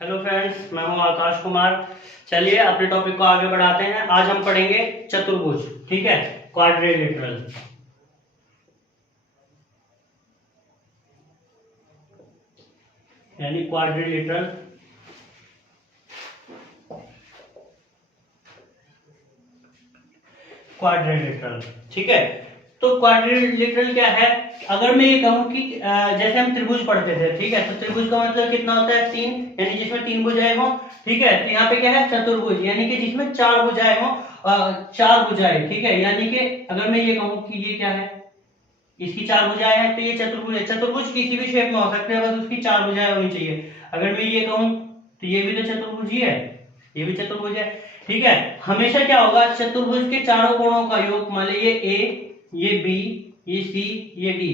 Hello friends, मैं हूं आकाश कुमार। चलिए अपने टॉपिक को आगे बढ़ाते हैं। आज हम पढ़ेंगे चतुर्भुज। ठीक है, क्वाड्रिलेटरल। यानी क्वाड्रिलेटरल। क्वाड्रिलेटरल ठीक है। तो क्वाड्रिलेटरल क्या है? अगर मैं ये कहूं कि जैसे हम त्रिभुज पढ़ते थे, ठीक है, तो त्रिभुज का मतलब कितना होता है? तीन, यानी जिसमें तीन भुजाएं हो। ठीक है, तो यहाँ पे क्या है? चतुर्भुज, यानी कि जिसमें चार भुजाएं हो। चार भुजाएं, ठीक है। यानी कि अगर मैं ये कहूं कि ये क्या है, इसकी चार भुजाएं हैं, तो ये चतुर्भुज है। चतुर्भुज किसी भी शेप में हो सकते हैं, बस उसकी चार भुजाएं होनी चाहिए। अगर मैं ये कहूं तो ये भी तो चतुर्भुज ही है, ये भी चतुर्भुज है। ठीक है, हमेशा क्या होगा? चतुर्भुज के चारों कोणों का योग, मान लीजिए ए, ये बी, ये सी, ये डी।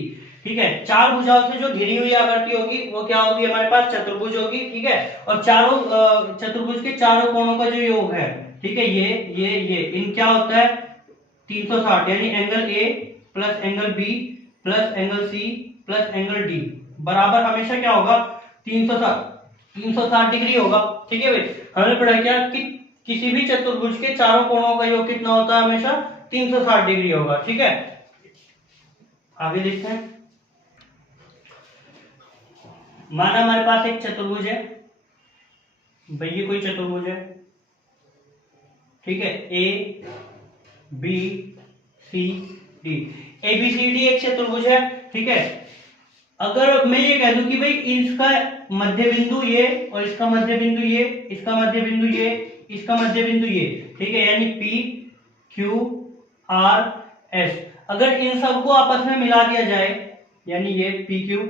ठीक है, चार भुजाओं से जो घिरी हुई आकृति होगी वो क्या होगी? हमारे पास चतुर्भुज होगी। ठीक है, और चारों चतुर्भुज के चारों कोणों का जो योग है, ठीक है, ये इन क्या होता है? 360, यानी angle A plus angle B plus angle C plus angle D बराबर हमेशा क्या होगा? 360 डिग्री होगा। ठीक है भाई, हमने पढ़ा क्या कि किसी भी चतुर्भुज के चारों कोणों का योग कितना होता है? हमेशा 360 डिग्री होगा। ठीक है, आगे देखते हैं। माना हमारे पास एक चतुर्भुज है भाई, ये कोई चतुर्भुज है। ठीक है, A B C D, A B C D एक चतुर्भुज है। ठीक है, अगर मैं ये कह दूं कि भाई इसका मध्य बिंदु ये, और इसका मध्य बिंदु ये, इसका मध्य बिंदु ये, इसका मध्य बिंदु ये, ठीक है, यानी पी क्यू आर एस, अगर इन सबको आपस में मिला दिया जाए, यानी ये P Q,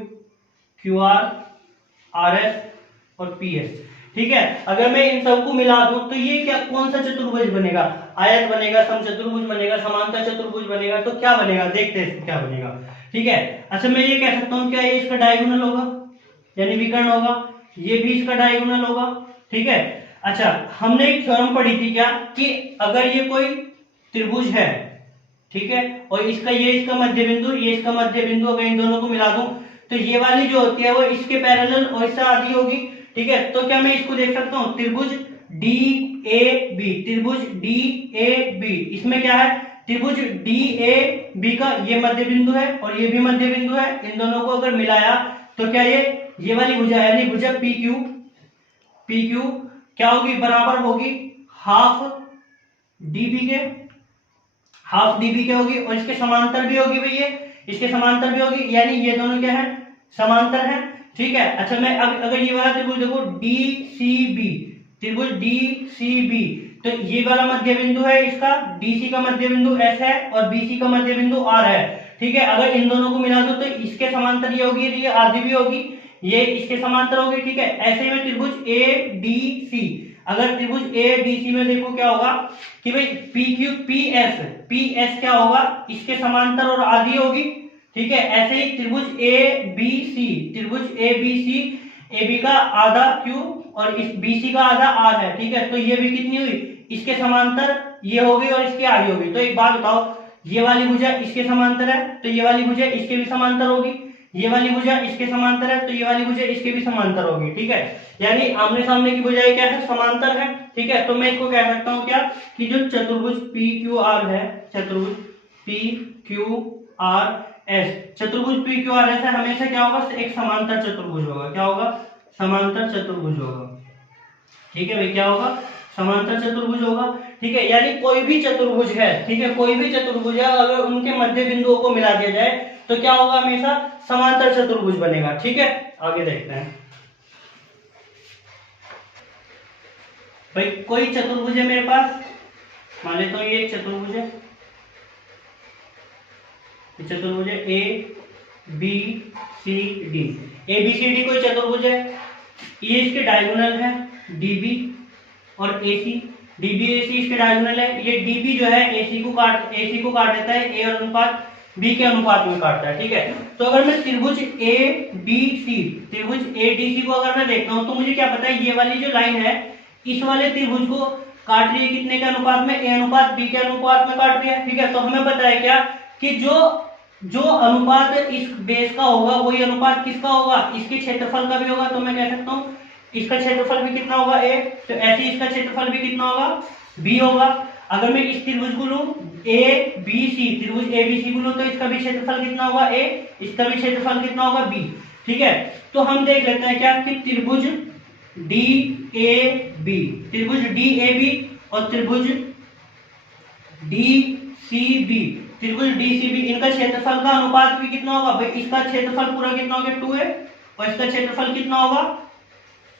Q R, R S और पी एस, ठीक है, अगर मैं इन सबको मिला दूं तो ये क्या, कौन सा चतुर्भुज बनेगा? आयत बनेगा, समचतुर्भुज बनेगा, समांतर चतुर्भुज बनेगा। तो क्या बनेगा, देखते हैं क्या बनेगा। ठीक है, अच्छा मैं ये कह सकता हूं क्या ये इसका डायगोनल होगा, यानी विकर्ण होगा, ये भी इसका डायगोनल होगा। ठीक है, अच्छा हमने एक थ्योरम पढ़ी थी क्या कि अगर ये कोई त्रिभुज है, ठीक है, और इसका ये इसका मध्य बिंदु, ये इसका मध्य बिंदु, अगर इन दोनों को मिला दूं तो ये वाली जो होती है वो इसके पैरेलल और इससे आधी होगी। ठीक है, तो क्या मैं इसको देख सकता हूं? त्रिभुज डी ए बी, त्रिभुज डी ए बी, इसमें क्या है? त्रिभुज डी ए बी का ये मध्य बिंदु है और ये भी मध्य बिंदु है। इन दोनों को अगर मिलाया तो क्या ये वाली भुजा, यानी भुजा पी क्यू क्या होगी? बराबर होगी हाफ डीबी के, हाफ डीबी के होगी, और इसके समांतर भी होगी भैया, इसके समांतर भी होगी, यानी ये दोनों क्या है? समांतर है। ठीक है, अच्छा मैं अगर ये वाला त्रिभुज देखो डी सी बी, त्रिभुज डी सी बी, तो ये वाला मध्य बिंदु है इसका, डीसी का मध्य बिंदु एस है और बीसी का मध्य बिंदु आर है। ठीक है, अगर इन दोनों को मिला दो तो इसके समांतर ये होगी, ये आधी भी होगी, ये इसके समांतर होगी। ठीक है, ऐसे ही में त्रिभुज ए डी सी, अगर त्रिभुज ए डी सी में देखो क्या होगा कि भाई पी क्यू पी एस क्या होगा? इसके समांतर और आधी होगी। ठीक है, ऐसे ही त्रिभुज ए बी सी, त्रिभुज A B C, A B का आधा क्यू और इस बीसी का आधा आर है। ठीक है, तो ये भी कितनी हुई? इसके समांतर ये होगी और इसकी आधी होगी। तो एक बात बताओ, ये वाली भुजा इसके समांतर है तो ये वाली भुजा इसके भी समांतर होगी, ये वाली भुजा इसके समांतर है तो ये वाली भुजा इसके भी समांतर होगी। ठीक है, यानी आमने सामने की भुजाएं क्या है? समांतर है। ठीक है, तो मैं इसको कह सकता हूं क्या कि जो चतुर्भुज पी क्यू आर है, चतुर्भुज पी क्यू आर एस, चतुर्भुज पी क्यू आर एस है, हमेशा क्या होगा? एक समांतर चतुर्भुज होगा। क्या होगा? समांतर चतुर्भुज होगा। ठीक है भाई, क्या होगा? समांतर चतुर्भुज होगा। ठीक है, यानी कोई भी चतुर्भुज है, ठीक है, कोई भी चतुर्भुज है, अगर उनके मध्य बिंदुओं को मिला दिया जाए तो क्या होगा? हमेशा समांतर चतुर्भुज बनेगा। ठीक है, आगे देखते हैं भाई। कोई चतुर्भुज है मेरे पास, मान लेता हूं ये एक चतुर्भुज है, चतुर्भुज है A B C D, A B C D कोई चतुर्भुज है, ये इसके डायगोनल है डीबी और एसी, डीबी एसी इसके डायगोनल है। ये डीबी जो है एसी को काट देता है, ए अनुपात बी के अनुपात में काटता है। ठीक है, तो अगर मैं त्रिभुज ए डी सी, त्रिभुज ए डी सी को अगर मैं देखता हूं तो मुझे क्या पता है? ये वाली जो लाइन है इस वाले त्रिभुज को काट रही है कितने के अनुपात में? ए अनुपात बी के अनुपात में काट रही है। ठीक है, तो हमें पता है क्या कि जो अनुपात इस बेस का होगा वही अनुपात किसका होगा? इसके क्षेत्रफल का भी होगा। तो मैं कह सकता हूं इसका क्षेत्रफल भी कितना होगा a, तो ऐसे ही इसका क्षेत्रफल भी कितना होगा b होगा। अगर मैं इस त्रिभुज को लूं a b c, त्रिभुज a b c को लूं तो इसका भी क्षेत्रफल कितना होगा a, इसका भी क्षेत्रफल कितना होगा b। ठीक है, तो हम देख लेते हैं क्या कि त्रिभुज d a b, त्रिभुज d a b और त्रिभुज d c b, त्रिभुज d c b, इनका क्षेत्रफल का अनुपात भी कितना होगा भाई, इसका क्षेत्रफल पूरा कितना हो गया 2a और इसका क्षेत्रफल कितना होगा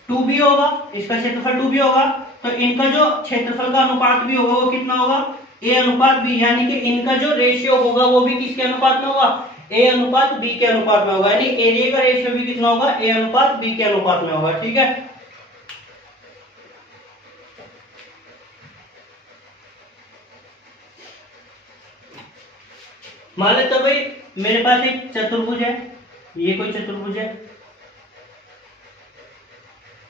2b होगा, इसका क्षेत्रफल 2b होगा। तो इनका जो क्षेत्रफल का अनुपात भी होगा वो कितना होगा a अनुपात b, यानी कि इनका जो रेशियो होगा वो भी किसके अनुपात में होगा a अनुपात b के अनुपात में होगा, यानी एरिया का रेशियो भी कितना होगा a अनुपात b के अनुपात में होगा। ठीक है, मान लेते तो भाई मेरे पास एक चतुर्भुज है, ये कोई चतुर्भुज है,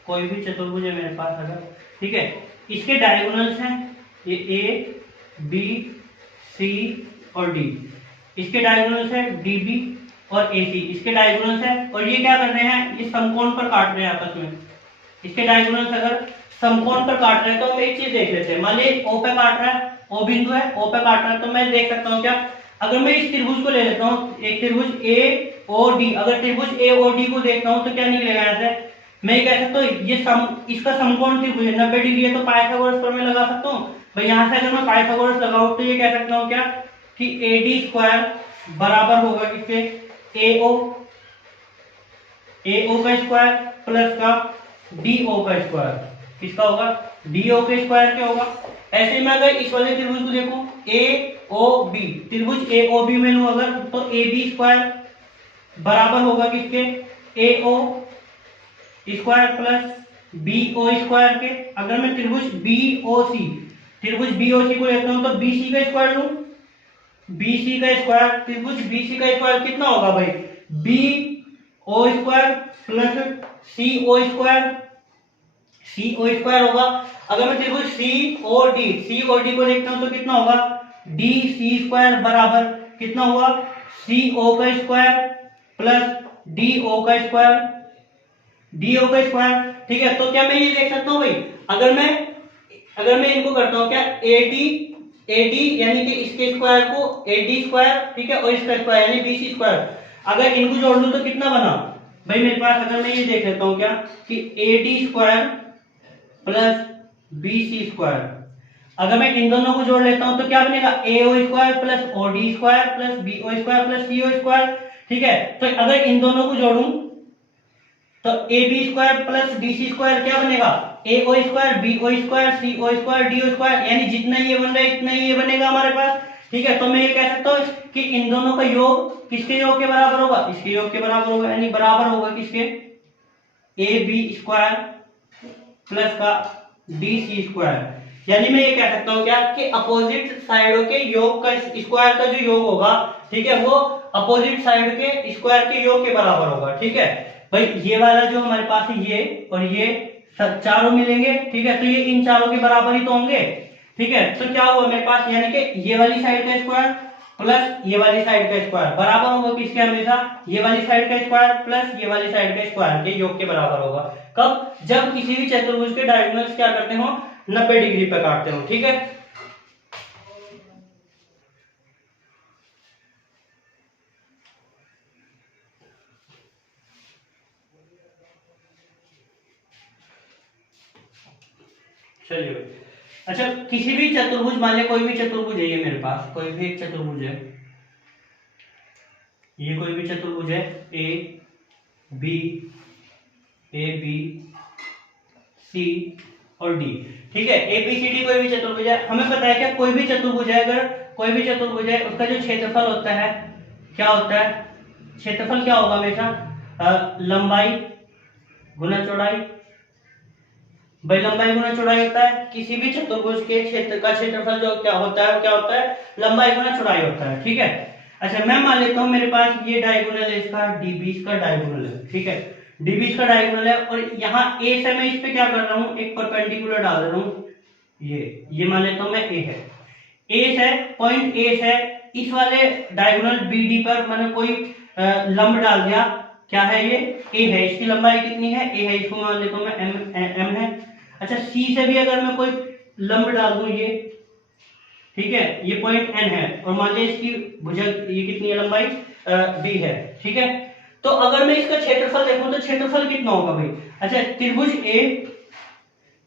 कोई भी चतुर्भुज है मेरे पास अगर, ठीक है, इसके डायगोनल्स हैं ये a b c और d, इसके डायगोनल्स है db और ac, इसके डायगोनल्स है, और ये क्या कर रहे हैं ये समकोण पर काट रहे हैं आपस में। इसके डायगोनल्स अगर समकोण पर काट रहे हैं तो हम एक चीज देख लेते हैं, मान लीजिए o पे काट रहा है, o बिंदु है, o पे काट रहा है, तो मैं देख सकता हूँ क्या, अगर मैं इस त्रिभुज को ले लेता हूँ, एक त्रिभुज AOD, अगर त्रिभुज AOD को देखता हूँ तो क्या निकलेगा ऐसे, मैं ये कह सकता हूँ ये इसका समकोण त्रिभुज है 90 डिग्री है, तो पाइथागोरस पर मैं लगा सकता हूँ भाई, यहाँ से अगर मैं पाइथागोरस लगाऊं तो ये कह सकता हूँ क्या कि AD स्क्वायर बराबर होगा किसके AO का स्क्वायर प्लस का DO का स्क्वायर, किसका होगा DO का स्क्वायर क्या होगा। ऐसे ही मैं अगर इस वाले त्रिभुज को देखूं AOB, त्रिभुज AOB में लूं अगर तो AB स्क्वायर बराबर होगा किसके AO square plus BO square के। अगर मैं त्रिभुज BOC, त्रिभुज BOC को लेता हूं तो BC का स्क्वायर लूं, BC का स्क्वायर, त्रिभुज BC का स्क्वायर कितना होगा भाई BO square plus CO square, CO square होगा। अगर मैं त्रिभुज COD को देखता हूं तो कितना होगा DC स्क्वायर बराबर कितना हुआ CO का स्क्वायर प्लस DO का स्क्वायर, DO का स्क्वायर। ठीक है, तो क्या मैं ये देख सकता हूँ भाई, अगर मैं इनको करता हूँ क्या AD यानी कि इसके स्क्वायर को AD स्क्वायर, ठीक है, और इसका स्क्वायर यानी BC स्क्वायर, अगर इनको जोड़ लूं तो कितना बना भाई मेरे पास, अगर मैं ये देख लेता हूँ क्या कि AD square plus BC square, अगर मैं इन दोनों को जोड़ लेता हूं तो क्या बनेगा AO square plus OD square plus BO square plus CO square. ठीक है, तो अगर इन दोनों को जोड़ूं तो AB square plus DC square क्या बनेगा AO square BO square CO square DO square, यानी जितना ये बन रहा है इतना ही ये बनेगा हमारे पास। ठीक है, तो मैं ये कह सकता हूं कि इन दोनों का योग किसके योग के बराबर होगा, इसके योग के बराबर होगा, यानी बराबर होगा किसके AB स्क्वायर प्लस का DC स्क्वायर। यानी मैं ये कह सकता हूँ क्या कि अपोजिट साइडों के योग का स्क्वायर का जो योग होगा, ठीक है, वो अपोजिट साइड के स्क्वायर के योग के बराबर होगा। ठीक है भाई, ये वाला जो हमारे पास है ये और ये चारों मिलेंगे, ठीक है, तो ये इन चारों के बराबर ही तो होंगे। ठीक है, तो क्या हुआ मेरे पास, यानी कि ये वाली साइड का स्क्वायर प्लस ये वाली साइड का स्क्वायर बराबर होगा किसके, हमेशा ये वाली साइड का स्क्वायर प्लस ये वाली साइड का स्क्वायर के योग के बराबर होगा। कब, जब किसी भी चतुर्भुज के डायगोनल्स क्या करते हो 90 डिग्री पे काटते हो। ठीक है, चलिए अच्छा, किसी भी चतुर्भुज, मान लिया कोई भी चतुर्भुज है, ये मेरे पास कोई भी एक चतुर्भुज है, ये कोई भी चतुर्भुज है A B C और D। ठीक है, ABCD कोई भी चतुर्भुज है, हमें पता है क्या कोई भी चतुर्भुज है, अगर कोई भी चतुर्भुज है उसका जो क्षेत्रफल होता है क्या होता है, क्षेत्रफल क्या होगा हमेशा लंबाई गुना चौड़ाई, भाई लंबाई गुना चौड़ाई होता है। किसी भी चतुर्भुज के क्षेत्र का क्षेत्रफल जो क्या होता है लंबाई गुना चौड़ाई होता है। ठीक है, अच्छा मैं मान लेता हूं मेरे पास ये डायगोनल है, इसका DB इसका डायगोनल है। ठीक है, DB इसका डायगोनल है और यहाँ A से मैं इस पे क्या कर रहा हूँ, एक परपेंडिकुलर डाल रहा हूँ, ये मान लेता हूँ मैं A है, A से पॉइंट A से इस वाले डायगोनल BD पर मैंने कोई लंब डाल दिया, क्या है ये ए है, इसकी लंबाई कितनी है ए है, इसको मान लेता हूं मैं एम है। अच्छा सी से भी अगर मैं कोई लंब डाल दूं ये, ठीक है, ये पॉइंट एन है और मान लिया इसकी भुजंग ये कितनी है लंबाई बी है, ठीक है। तो अगर मैं इसका क्षेत्रफल देखूं तो क्षेत्रफल कितना होगा भाई। अच्छा त्रिभुज ए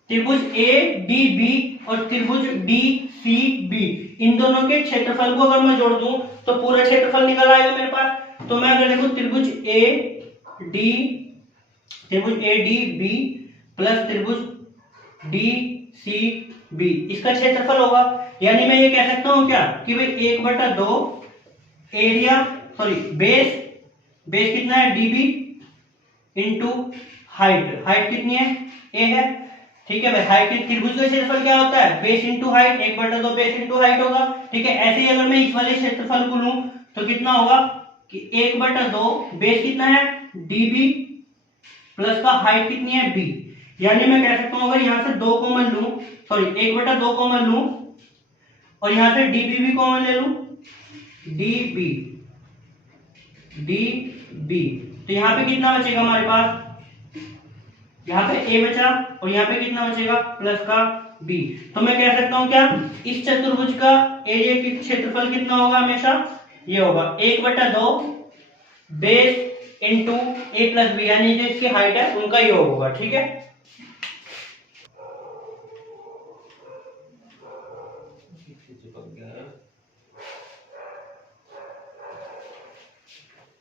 डी बी और त्रिभुज डी सी बी, इन दोनों के क्षेत्रफल को अगर मैं जोड़ दूं तो पूरा क्षेत्रफल निकल आएगा मेरे पास। तो मैं अगर देखूं त्रिभुज ए डी बी प्लस त्रिभुज डी सी बी, इसका क्षेत्रफल होगा। यानी मैं ये कह सकता हूं क्या कि भाई 1/2 एरिया बेस कितना है डीबी इंटू हाइट कितनी है ए है, ठीक है भाई। हाइट त्रिभुज का क्षेत्रफल क्या होता है base into height, 1/2 base into height होगा, ठीक है। ऐसे ही अगर मैं इस वाले क्षेत्रफल को लूं तो कितना होगा कि 1/2 बेस कितना है डीबी प्लस का हाइट कितनी है बी। यानी मैं कह सकता हूं अगर यहां से 2 कॉमन लूं 1/2 कॉमन लूं और यहां से डीबी भी कॉमन ले लूं डीबी तो यहां पे कितना बचेगा हमारे पास, यहाँ पे ए बचा और यहाँ पे कितना बचेगा प्लस का बी। तो मैं कह सकता हूं क्या इस चतुर्भुज का एरिया की क्षेत्रफल कितना होगा हमेशा ये होगा 1/2 बेस इंटू ए प्लस बी, यानी जो इसकी हाइट है उनका योग होगा, ठीक है।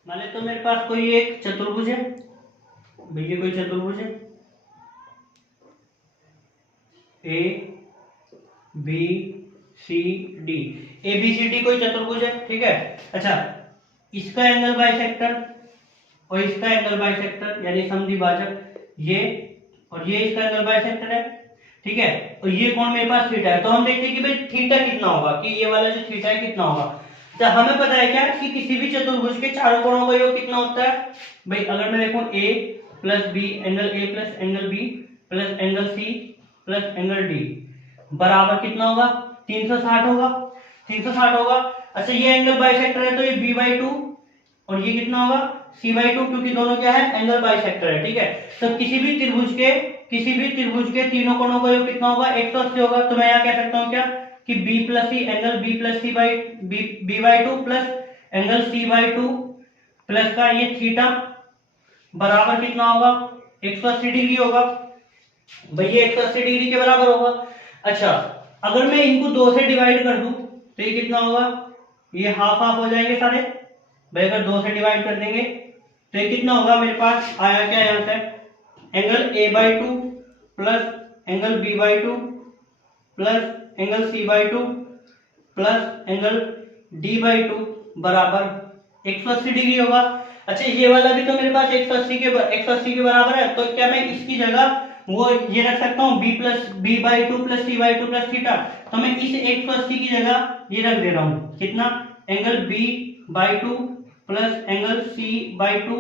मान ले तो मेरे पास कोई एक चतुर्भुज है भैया, कोई चतुर्भुज है A B C D, A B C D कोई चतुर्भुज है, ठीक है। अच्छा इसका एंगल बाइसेक्टर और इसका एंगल बाइसेक्टर यानी समद्विभाजक ये और ये इसका एंगल बाइसेक्टर है, ठीक है। और ये कोण मेरे पास थीटा है। तो हम देखते हैं कि भाई थीटा कितना होगा, कि ये वाला जो थीटा है कितना होगा। तो हमें पता है क्या कि किसी भी चतुर्भुज के चारों कोणों का योग कितना होता है भाई। अगर मैं देखूं A plus B angle A plus angle B plus angle C plus angle D बराबर कितना होगा 360 होगा, 360 होगा। अच्छा ये एंगल बाइसेक्टर है तो ये b/2 और ये कितना होगा c/2, क्योंकि दोनों क्या है एंगल बाइसेक्टर है, ठीक है। तो किसी भी त्रिभुज के तीनों कोणों का योग कितना होगा 180 होगा। तो मैं यहाँ कह सकता हूँ क्या कि b plus C angle b/2 plus angle c/2 plus का ये थीटा बराबर कितना होगा 180 डिग्री होगा भाई, ये 180 डिग्री के बराबर होगा। अच्छा अगर मैं इनको 2 से डिवाइड कर दूं तो ये कितना होगा, ये हाफ हो जाएंगे सारे भाई। अगर 2 से डिवाइड कर देंगे तो ये कितना होगा मेरे पास आया क्या यहाँ से angle a/2 plus angle b/2 plus angle c/2 plus angle d/2 बराबर 180 डिग्री होगा। अच्छा ये वाला भी तो मेरे पास 180 के बराबर है। तो क्या मैं इसकी जगह वो ये रख सकता हूँ b/2 plus c/2 plus theta. तो मैं इस 180 की जगह ये रख दे रहा हूँ कितना angle b/2 plus angle c/2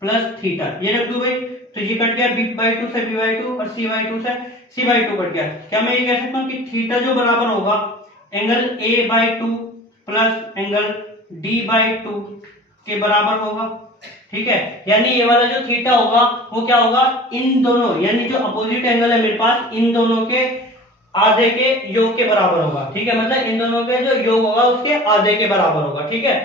plus theta, ये रख दूं भाई। तो ये कट गया b/2 से b/2 और c/2 से c/2 कट गया। क्या मैं ये कह सकता हूँ कि थीटा जो बराबर होगा angle a/2 plus angle d/2 के बराबर होगा, ठीक है। यानी ये वाला जो थीटा होगा वो क्या होगा इन दोनों यानी जो अपोजिट एंगल है मेरे पास इन दोनों के आधे के योग के बराबर होगा, ठीक है। मतलब इन दोनों के जो योग होगा उसके आधे के बराबर होगा, ठीक है।